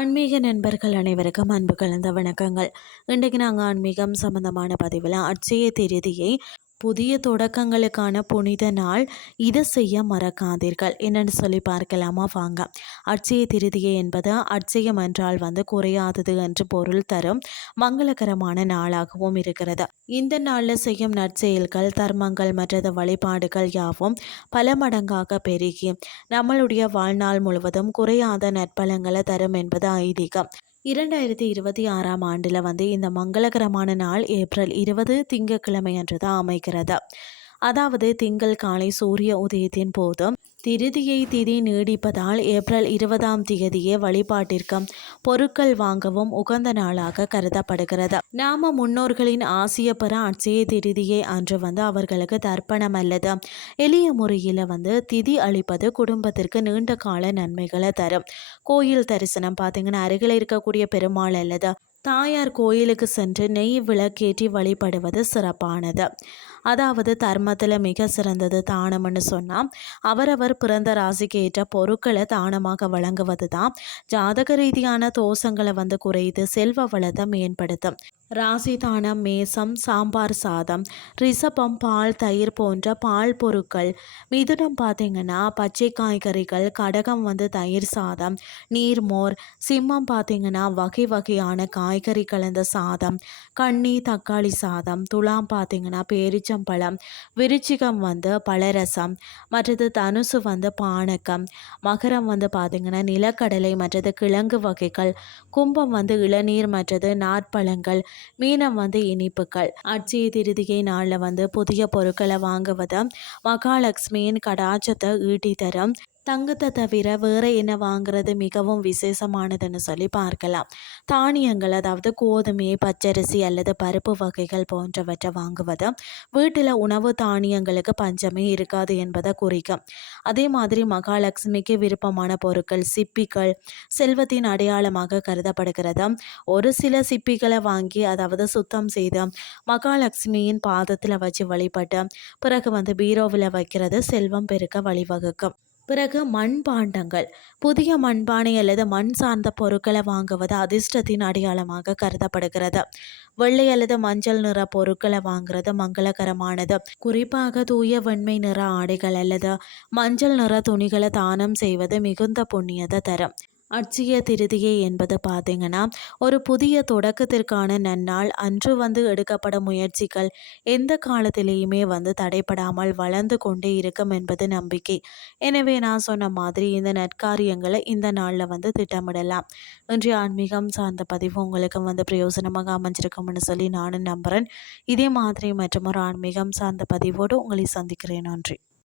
ஆன்மீக நண்பர்கள் அனைவருக்கும் அன்பு கலந்த வணக்கங்கள். இன்றைக்கு நாங்கள் ஆன்மீகம் சம்பந்தமான பதிவில் அட்சய திருதியை புதிய தொடக்கங்களுக்கான புனித நாள். இதை செய்ய மறக்காதீர்கள். என்னென்னு சொல்லி பார்க்கலாமா வாங்க. அட்சய திருதியை என்பது அட்சயம் என்றால் குறையாதது என்று பொருள் தரும் மங்களகரமான நாளாகவும் இருக்கிறது. இந்த நாளில் செய்யும் நற்செயல்கள், தர்மங்கள் மற்றது வழிபாடுகள் யாவும் பல மடங்காக பெருகி நம்மளுடைய வாழ்நாள் முழுவதும் குறையாத நற்பலங்களை தரும் என்பது ஐதீகம். 2026ஆம் ஆண்டில் இந்த மங்களகரமான நாள் ஏப்ரல் 20 திங்கட்கிழமை அன்று தான் அமைகிறது. அதாவது திங்கள் காலை சூரிய உதயத்தின் போதும் திருதியை திதி நீடிப்பதால் ஏப்ரல் 20ஆம் தேதியே வழிபாட்டிற்கு பொருட்கள் வாங்கவும் உகந்த நாளாக கருதப்படுகிறது. நாம முன்னோர்களின் ஆசிய பெற அட்சய திருதியை அன்று அவர்களுக்கு தர்ப்பணம் அல்லது எளிய முறையில் திதி அளிப்பது குடும்பத்திற்கு நீண்ட கால நன்மைகளை தரும். கோயில் தரிசனம் பார்த்தீங்கன்னா அருகில் இருக்கக்கூடிய பெருமாள் அல்லது தாயார் கோயிலுக்கு சென்று நெய் விளக்கேற்றி வழிபடுவது சிறப்பானது. அதாவது தர்மத்தில் மிக சிறந்தது தானம்னு சொன்னால் அவரவர் பிறந்த ராசிக்கு ஏற்ற பொருட்களை தானமாக வழங்குவது தான் ஜாதக ரீதியான தோஷங்களை குறைத்து செல்வ வளத்தை மேம்படுத்தும். ராசி தானம் மேசம் சாம்பார் சாதம், ரிஷபம் பால் தயிர் போன்ற பால் பொருட்கள், மிதுனம் பார்த்திங்கன்னா பச்சை காய்கறிகள், கடகம் தயிர் சாதம் நீர்மோர், சிம்மம் பார்த்திங்கன்னா வகை வகையான காய்கறி கலந்த சாதம், கன்னி தக்காளி சாதம், துலாம் பார்த்திங்கன்னா பேரிச்சம்பழம், விருச்சிகம் பழரசம், மற்றது தனுசு பானக்கம், மகரம் பார்த்திங்கன்னா நிலக்கடலை மற்றது கிழங்கு வகைகள், கும்பம் இளநீர் மற்றது நாற்பழங்கள், மீனம் இனிப்புகள். அட்சய திருதியை நாளில் புதிய பொருட்களை வாங்குவது மகாலட்சுமியின் கடாட்சத்தை ஈட்டி தரும். தங்கத்தை தவிர வேறு என்ன வாங்குறது மிகவும் விசேஷமானதுன்னு சொல்லி பார்க்கலாம். தானியங்கள் அதாவது கோதுமை, பச்சரிசி அல்லது பருப்பு வகைகள் போன்றவற்றை வாங்குவது வீட்டில் உணவு தானியங்களுக்கு பஞ்சமே இருக்காது என்பதை குறிக்கும். அதே மாதிரி மகாலட்சுமிக்கு விருப்பமான பொருட்கள் சிப்பிகள் செல்வத்தின் அடையாளமாக கருதப்படுகிறது. ஒரு சில சிப்பிகளை வாங்கி அதாவது சுத்தம் செய்து மகாலட்சுமியின் பாதத்தில் வச்சு வழிபட்டு பிறகு பீரோவில் வைக்கிறது செல்வம் பெருக்க வழிவகுக்கும். பிறகு மண்பாண்டங்கள், புதிய மண்பானை அல்லது மண் சார்ந்த பொருட்களை வாங்குவது அதிர்ஷ்டத்தின் அடையாளமாக கருதப்படுகிறது. வெள்ளை அல்லது மஞ்சள் நிற பொருட்களை வாங்குறது மங்களகரமானது. குறிப்பாக தூய வெண்மை நிற ஆடைகள் அல்லது மஞ்சள் நிற துணிகளை தானம் செய்வது மிகுந்த புண்ணியத்தை தரும். அட்சய திருதியை என்பது பார்த்திங்கன்னா ஒரு புதிய தொடக்கத்திற்கான நன்னாள். அன்று எடுக்கப்படும் முயற்சிகள் எந்த காலத்திலேயுமே தடைப்படாமல் வளர்ந்து கொண்டே இருக்கும் என்பது நம்பிக்கை. எனவே நான் சொன்ன மாதிரி இந்த நற்காரியங்களை இந்த நாளில் திட்டமிடலாம். இன்றைய ஆன்மீகம் சார்ந்த பதிவு உங்களுக்கு பிரயோசனமாக அமைஞ்சிருக்கும்னு சொல்லி நானும் நம்புகிறேன். இதே மாதிரி மற்றும் ஒரு ஆன்மீகம் சார்ந்த பதிவோடு உங்களை சந்திக்கிறேன். நன்றி.